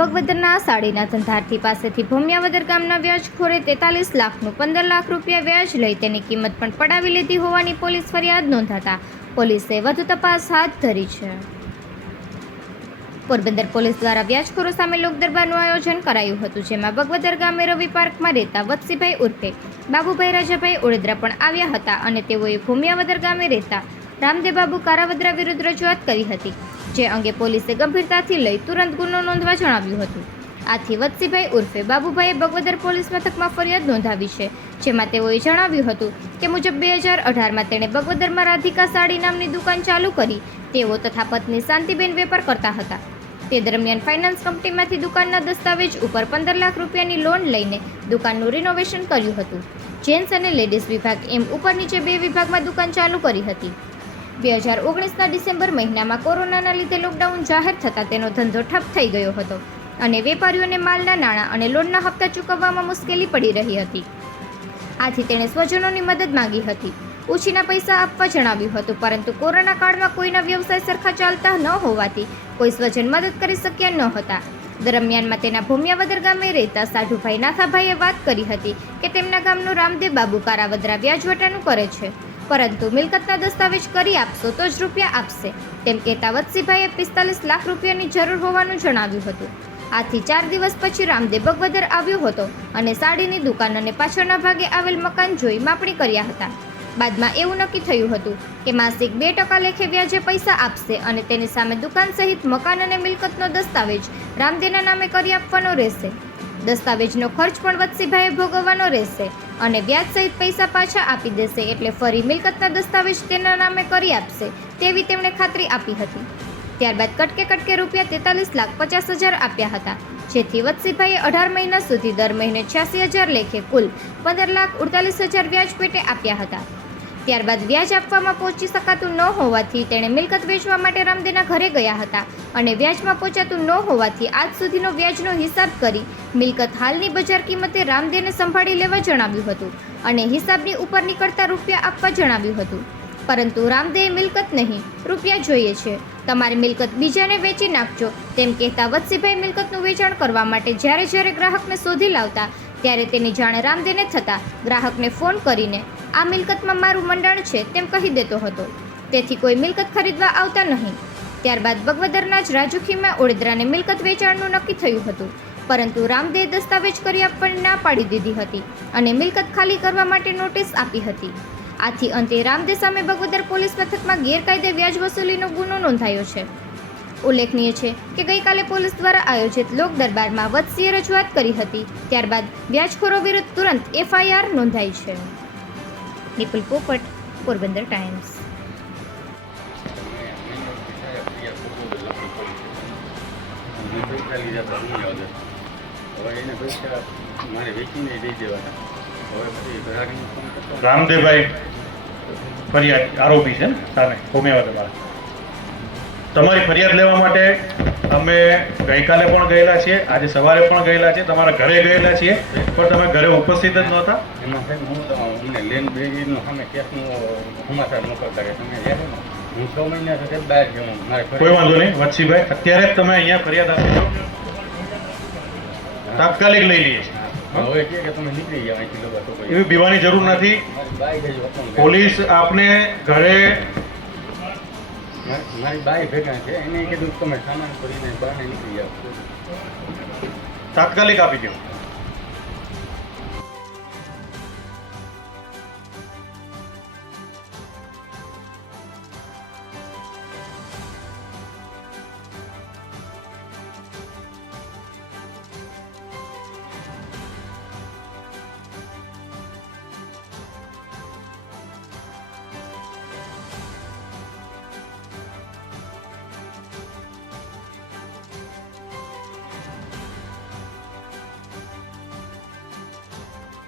ભગવદરના સાડીના ધંધાર્થી પાસેથી ભૂમિયાવદર ગામના વ્યાજખોરે તેતાલીસ લાખનું પંદર લાખ રૂપિયા વ્યાજ લઈ તેની કિંમત પણ પડાવી લીધી હોવાની પોલીસ ફરિયાદ નોંધાતા પોલીસે વધુ તપાસ હાથ ધરી છે. પોરબંદર પોલીસ દ્વારા વ્યાજખોરો સામે લોકદરબારનું આયોજન કરાયું હતું, જેમાં ભગવદર ગામે રવિ પાર્કમાં રહેતા વત્સીભાઈ ઉર્ફે, બાબુભાઈ રાજાભાઈ ઓળેદરા પણ આવ્યા હતા અને તેઓએ ભૂમિયાવદર ગામે રહેતા રામદેવ બાબુ કારાવદરા વિરુદ્ધ રજૂઆત કરી હતી. જે અંગે પોલીસે ગંભીરતાથી લઈ તુરંત ગુનો નોંધવા જણાવ્યું હતું. આથી વત્સીભાઈ ઉર્ફે બાબુભાઈએ બગવદર પોલીસ મથકમાં ફરિયાદ નોંધાવી છે, જેમાં તેઓએ જણાવ્યું હતું કે મુજબ બે હજાર અઢારમાં તેણે બગવદરમાં રાધિકા સાડી નામની દુકાન ચાલુ કરી, તેઓ તથા પત્ની શાંતિબેન વેપાર કરતા હતા. તે દરમિયાન ફાઇનાન્સ કંપનીમાંથી દુકાનના દસ્તાવેજ ઉપર પંદર લાખ રૂપિયાની લોન લઈને દુકાનનું રિનોવેશન કર્યું હતું. જેન્ટ્સ અને લેડીઝ વિભાગ એમ ઉપર નીચે બે વિભાગમાં દુકાન ચાલુ કરી હતી. બે હજાર ઓગણીસના ડિસેમ્બર મહિનામાં કોરોનાના લીધે લોકડાઉન જાહેર થતાં તેનો ધંધો ઠપ થઈ ગયો હતો અને વેપારીઓને માલના નાણાં અને લોનના હપ્તા ચૂકવવામાં મુશ્કેલી પડી રહી હતી. આથી તેણે સ્વજનોની મદદ માંગી હતી. ઓછીના પૈસા આપવા જણાવ્યું હતું, પરંતુ કોરોના કાળમાં કોઈના વ્યવસાય સરખા ચાલતા ન હોવાથી કોઈ સ્વજન મદદ કરી શક્યા ન હતા. દરમિયાનમાં તેના ભૂમિયાવદર ગામે રહેતા સાઢુભાઈ નાથાભાઈએ વાત કરી હતી કે તેમના ગામનું રામદેવ બાબુ કારાવદરા વ્યાજવટાનું કરે છે. પરંતુ મિલકતના દસ્તાવેજ કરી આપશો તો જ રૂપિયા આપશે. તેમ કહેતા વત્સીભાઈએ પિસ્તાલીસ લાખ રૂપિયાની જરૂર હોવાનું જણાવ્યું હતું. આથી ચાર દિવસ પછી રામદેવ ભગવદર આવ્યો હતો અને સાડીની દુકાન અને પાછળના ભાગે આવેલ મકાન જોઈ માપણી કર્યા હતા. બાદમાં એવું નક્કી થયું હતું કે માસિક બે ટકા લેખે વ્યાજે પૈસા આપશે અને તેની સામે દુકાન સહિત મકાન અને મિલકતનો દસ્તાવેજ રામદેવના નામે કરી આપવાનો રહેશે. દસ્તાવેજનો ખર્ચ પણ વત્સીભાઈએ ભોગવવાનો રહેશે. અને વ્યાજ સહિત પૈસા પાછા આપી દેશે એટલે ફરી મિલકતના દસ્તાવેજ તેના નામે કરી આપશે તેવી તેમણે ખાતરી આપી હતી. ત્યારબાદ કટકે કટકે રૂપિયા તેતાલીસ લાખ પચાસ હજાર આપ્યા હતા, જેથી વત્સીભાઈએ અઢાર મહિના સુધી દર મહિને છ્યાસી હજાર લેખે કુલ પંદર લાખ ઉડતાલીસ હજાર વ્યાજ પેટે આપ્યા હતા. ત્યારબાદ વ્યાજ આપવામાં પહોંચી શકાતું ન હોવાથી તેણે મિલકત વેચવા માટે રામદેવના ઘરે ગયા હતા અને વ્યાજમાં પહોંચાતું ન હોવાથી આજ સુધીનો વ્યાજનો હિસાબ કરી મિલકત હાલની બજાર કિંમતે રામદેવને સંભાળી લેવા જણાવ્યું હતું અને હિસાબની ઉપર નીકળતા રૂપિયા આપવા જણાવ્યું હતું. પરંતુ રામદેએ મિલકત નહીં, રૂપિયા જોઈએ છે. તમારી મિલકત બીજાને વેચી નાખજો. તેમ કહેતા વત્સીભાઈ મિલકતનું વેચાણ કરવા માટે જ્યારે જ્યારે ગ્રાહકને શોધી લાવતા ત્યારે તેની જાણ રામદેવને થતાં ગ્રાહકને ફોન કરીને, આ મિલકતમાં મારું મંડાણ છે તેમ કહી દેતો હતો. તેથી કોઈ મિલકત ખરીદવા આવતા નહીં. ત્યારબાદ બગવદરના જ રાજુખીમાં ઓળેદરાને મિલકત વેચાણનું નક્કી થયું હતું. પરંતુ રામદેવ દસ્તાવેજ કરી આપવાની ના પાડી દીધી હતી અને મિલકત ખાલી કરવા માટે નોટિસ આપી હતી. આથી અંતે રામદેવ સામે બગવદર પોલીસ મથકમાં ગેરકાયદે વ્યાજ વસૂલીનો ગુનો નોંધાયો છે. ઉલ્લેખનીય છે કે ગઈકાલે પોલીસ દ્વારા આયોજિત લોક દરબારમાં વત્સીએ રજૂઆત કરી હતી. ત્યારબાદ વ્યાજખોરો વિરુદ્ધ તુરંત એફઆઈઆર નોંધાઈ છે. નિપુલ પોપટ, પોરબંદર ટાઈમ્સ. રામદેવભાઈ ફરિયાદ આરોપી છે સામે. ભૂમિયાવા તમારા તમારી ફરિયાદ લેવા માટે અમે ગઈકાલે પણ ગયેલા છીએ આજે સવારે પણ ગયેલા છીએ તમારા ઘરે ગયેલા છીએ પણ તમે ઘરે ઉપસ્થિત જ નહોતા? એમાં સાહેબ હું અમને લેન બેગીનો સામે કેસનું સમાચાર મોકલતા કે તમે હું છ મહિના સુધી બહાર ગયો કોઈ વાંધો નહીં વચ્છીભાઈ અત્યારે જ તમે અહીંયા ફરિયાદ આપી દો તાત્કાલિક લઈ લઈએ છીએ. એવી બીવાની જરૂર નથી. પોલીસ આપને ઘરે મારી- બાઈ ભેગા છે, એને કીધું, તમે સામાન કરીને બહાર નીકળી જાઓ. તાત્કાલિક આપી દો